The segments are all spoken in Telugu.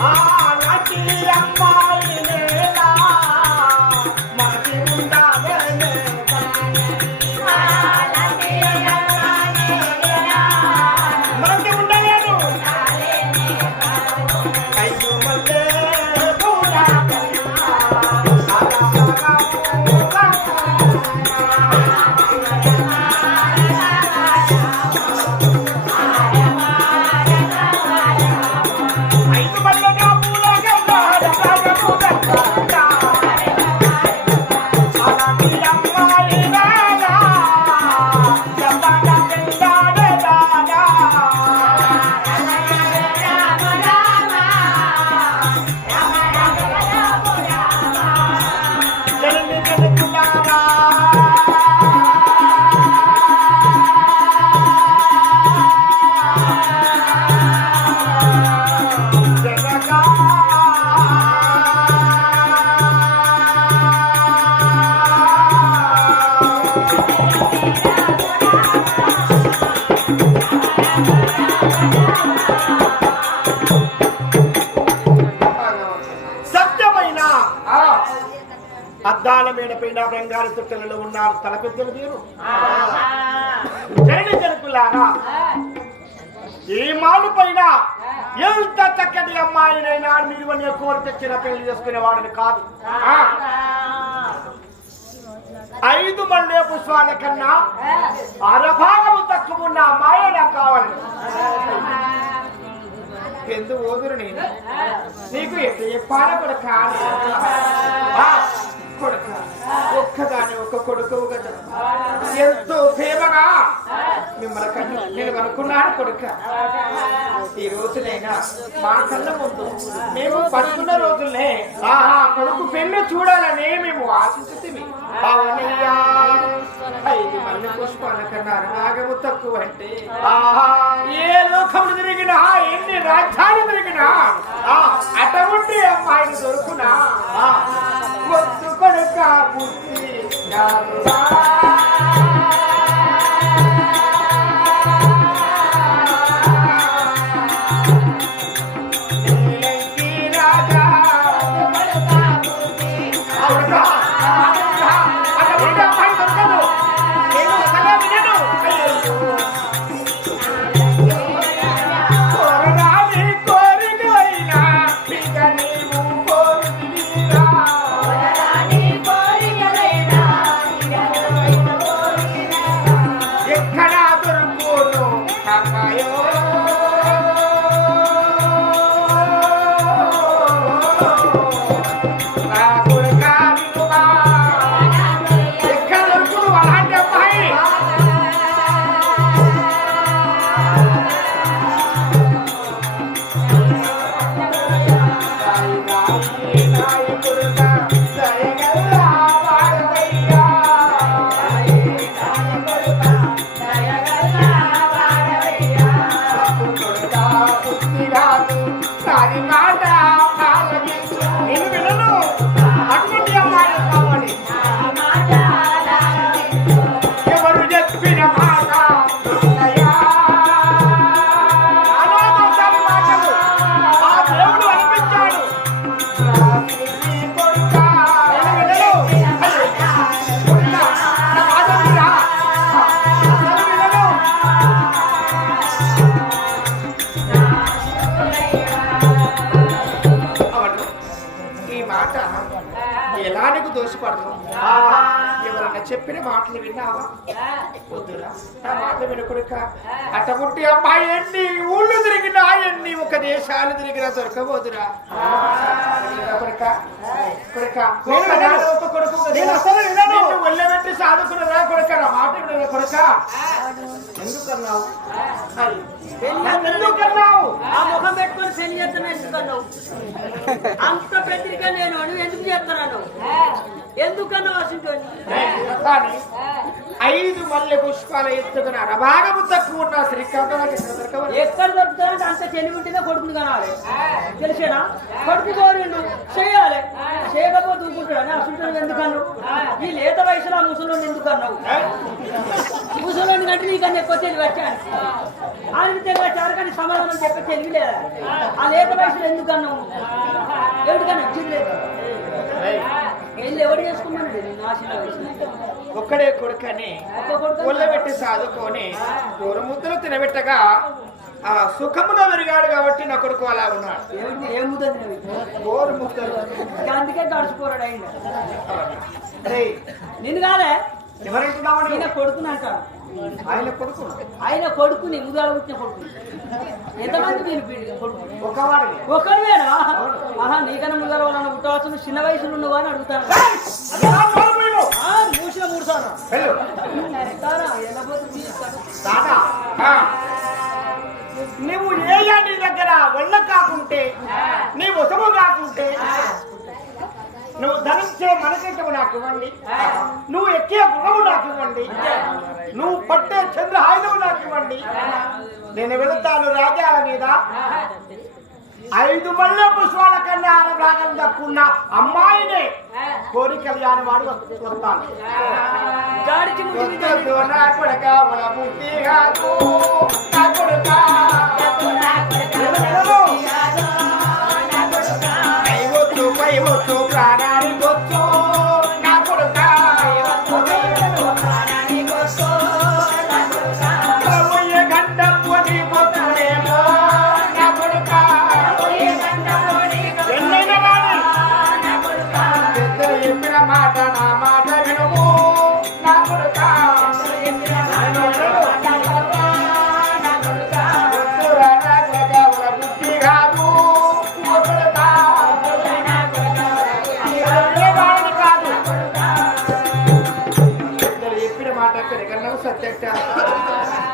ఆ నాటి అద్దాల మేడపైన బంగారు తుట్టెలలో ఉన్నారు. తల పెద్దలు మీరు జరిగి జరుపులారా ఈ మాలు పైన ఎంత చక్కటి అమ్మాయినైనా మీరు అనే కోరి తెచ్చిన పెళ్ళి చేసుకునే వాడిని కాదు. ఐదు మల్లె పుష్పాల కన్నా అరభాగము తక్కువ ఉన్న అమ్మాయి నాకు కావాలి. ఎందు ఓదురు నేను? నీకు ఎట్లా చెప్పాలి కూడా కాదు. ఒక్కదాని ఒక్క కొడుకు కదా ఎంతో ప్రేమగా మిమ్మల్ని కన్ను నేను అనుకున్నాను కొడుక. ఈ రోజులైనా మా కళ్ళ ముందు మేము పడుకున్న రోజులనే ఆహా కొడుకు పెళ్ళి చూడాలని మేము ఆశిస్తుంది ఐదు మంది పుష్పాల కన్నా రాగము తక్కువ అంటే ఆహా ఏ లోకములు తిరిగినా ఎన్ని రాజ్యాలు తిరిగినా అటువంటి అమ్మాయిని దొరుకునా? వద్దు కొడుక బుద్ధి రాజా ఎవరన్నా చెప్పిన మాటలు విన్నావా? వద్దురా. నా మాట వినకుడుక అట్టముట్టి అమ్మాయి ఎన్ని ఊళ్ళు తిరిగినా ఎన్ని ఒక దేశాలు తిరిగినా దొరకబోదురా. కొడుక కొడుక కొడుకు నేను అసలు వినను. నిన్ను ఒళ్ళబెట్టి సాదుకున్నదా కొడుక? నా మాట వినదా కొడుక ఎందుకన్నావు? ఆ ముఖం పెట్టుకొని పెళ్ళి చేస్తున్నా ఎందుకన్నావు అంత పెద్దరిక నేను ఎందుకు చేస్తున్నాను? ఎందుకన్నావు అసలు కానీ ఐదు మల్లె పుష్పాల ఎత్తుకున్న రభాగము తక్కువ ఉన్న దొరకవచ్చు ఎక్కడ దొరుకుతానంటే అంత తెలివి ఉంటేనే కొడుకుని కనాలి. తెలిసేనా? కొడుకు కోరిండు చేయాలి. చేయకపోతే ఊరుకుంటాడు. అసలు ఎందుకన్నావు ఈ లేత వయసులో ఆ ముసలోని ఎందుకు అన్నావు? ముసలోని కంటే నీకన్నా ఎక్కువ తెలివి వచ్చాను. ఆయనకి తెలివి వచ్చారు కానీ సమాధానం చెప్పే తెలివి లేదా? ఆ లేత వయసులో ఎందుకు అన్నావు? ఎవరికన్నా వచ్చింది వెళ్ళి ఎవరు చేసుకున్నాను నేను ఆశల వయసులో ఒక్కడే కొడుకని ఒళ్ళబెట్టి సాదుకొని కూర ముద్దలు తినబెట్టగా ఆ సుఖముగా పెరిగాడు కాబట్టి నా కొడుకు అలా ఉన్నాడు. ఏం ఇక అందుకే ఆయన. రేయ్, నిన్ను కాదే? ఎవరంటున్నావు ఈయన కొడుకుని అంటాడు ఆయన కొడుకు? ఆయన కొడుకుని ముదాలు పుట్టిన కొడుకుని ఎంతమంది వీడికి కొడుకు? ఒక్కడివేనా ఆహా నీకన్నా ముదాల వాళ్ళని పుట్టవచ్చు చిన్న వయసులో ఉన్నవా అని అడుగుతాను మూసిన? మూడు సార్లు నువ్వు ఏ నీ దగ్గర ఒళ్ళ కాకుంటే నీ వసము కాకుంటే నువ్వు ధరించే మనకెట్టము నాకు ఇవ్వండి? నువ్వు ఎక్కే గుణము నాకు ఇవ్వండి? నువ్వు పట్టే చంద్రహాయుధము నాకు ఇవ్వండి? నేను వెళుతాను రాజ్యాల మీద. ఐదు మల్లె పుష్పాల కన్నా ఆరభాగం దక్కున్న అమ్మాయినే కోరి కళ్యాణి వాడు వస్తాను. గాడికి ముందు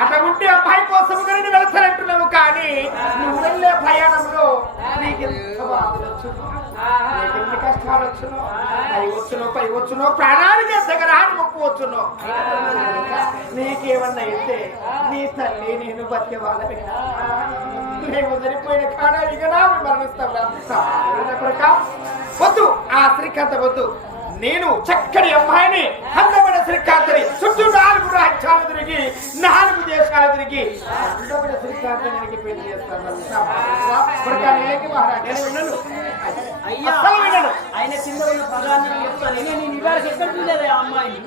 అట్లా ఉంటే అబ్బాయి కోసం వెళ్తానంటున్నావు కానీ నువ్వు వెళ్ళే ప్రయాణంలో నీకు ఎంత బాధలు నీకు ఎన్ని కష్టాలు వచ్చును అవి వచ్చునో పై వచ్చునో ప్రాణానికి దగ్గర అని మొక్కు వచ్చును నీకేమన్నా అయితే నీ తల్లి నేను బతికే వాళ్ళని నేను వదిలిపోయిన కాడ ఇక కొడుక వద్దు ఆ శ్రీకాంత వద్దు. నేను చక్కటి అమ్మాయిని అందమైన శ్రీకాంతని చుట్టూ నాలుగు రాజ్యాలు తిరిగి నాలుగు దేశాలు తిరిగి అందమైన శ్రీకాంతనికి పెళ్ళి చేస్తాను. మహారాజా అస్సలు వినను ఆయన కింద ఉన్న ప్రధాని చెప్తాను నేను నీ నివారికి ఎక్కడ చూడలేదు ఆ అమ్మాయిని.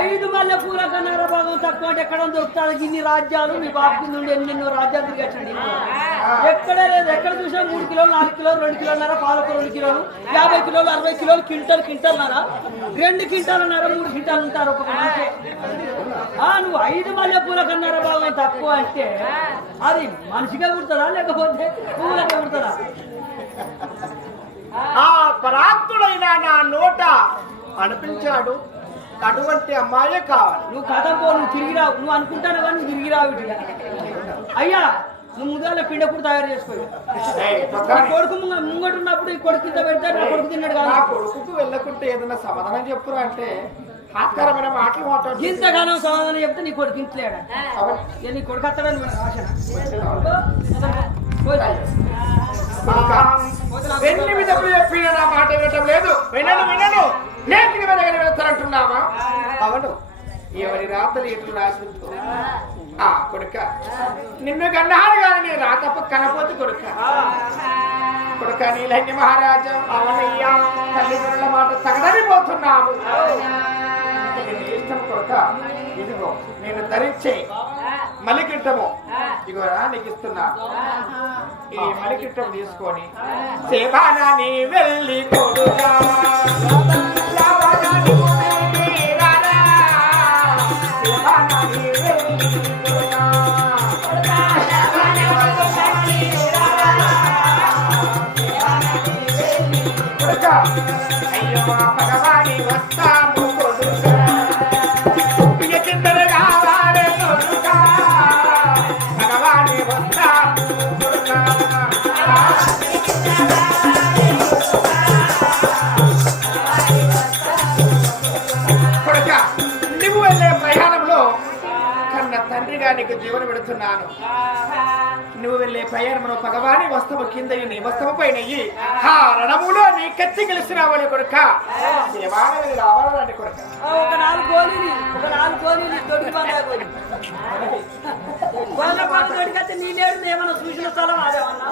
ఐదు మల్లె పూల కన్నర భాగం తక్కువ అంటే ఎక్కడ దొరుకుతాడు ఇన్ని రాజ్యాలు మీ బాబు ఉండి ఎన్నెన్నో రాజ్యాలు తిరిగచ్చండి ఎక్కడ లేదు. ఎక్కడ చూసినా మూడు కిలోలు నాలుగు కిలోలు రెండు కిలోన్నర పాలకు రెండు కిలోలు యాభై కిలోలు అరవై కిలోలు క్వింటల్ క్వింటల్నర రెండు క్వింటాలన్నర మూడు క్వింటాలు ఉంటారు ఆ, నువ్వు ఐదు మల్లె పూల కన్నర భాగం తక్కువ అంటే అది మనిషిగా కుడతారా లేకపోతే పువ్వులకే కుడతారా ఆ పరాక్తుడైన నా నోట అనిపించాడు. అటువంటి అమ్మాయే కావాలి. నువ్వు కథ పో నువ్వు తిరిగి రావు నువ్వు అనుకుంటాను కానీ నువ్వు తిరిగి రావు. అయ్యా నువ్వు ముందుగా పిండ కూడా తయారు చేసుకోవాలి. నా. కొడుకు ముంగ ముంగట ఉన్నప్పుడు ఈ కొడుకు కింద పెడితే నా కొడుకు తిన్నాడు నా కాదు కొడుకుకు వెళ్ళకుంటే ఏదైనా సమాధానం చెప్పురా అంటే హాస్కరమైన మాటలు మాట్లాడు ఇంతగానో సమాధానం చెప్తే నీ కొడుకు ఇంట్లేడా? నీ కొడుకు అత్తడని మన ఆశ వినను వినను. నేతికి వెనగని వెళ్తారంటున్నావా అవును ఎవరి రాతలు ఎట్లు రాసి ఆ కొడుక. నిన్ను గన్నాడు కానీ రాతప్ప కనపోతు కొడుక. కొడుక నీలహ్ని మహారాజా అవనయ్యా తల్లిదండ్రుల మాట తగదనిపోతున్నాము ఇష్టం కొడుక ఇదిగో నేను ధరించే మలికిట్టము ఇగో రా నీకు ఇస్తున్నా. ఈ మలికిట్టం తీసుకొని సేవానాని వెళ్ళి కొడుగా అయ్యో భగవాని వస్తాము వెళ్ళే ప్రయాణంలో పెడుతున్నాను నువ్వు వెళ్ళే ప్రయాణమును పగవాని వస్తము కింద నీ వస్తము పైన. ఆ రణములో నీ కత్తి గెలిచినావని కొడుక. దేవాలయం రావాలని కొడుక. ఆ, ఒక నాలుగు గోళీని ఒక నాలుగు గోళీని దొరికి బందా గోళీ గోళ్ళ పాటు దొరికైతే నీ నేడు ఏమన్నా చూసిన స్థలం అదేమన్నా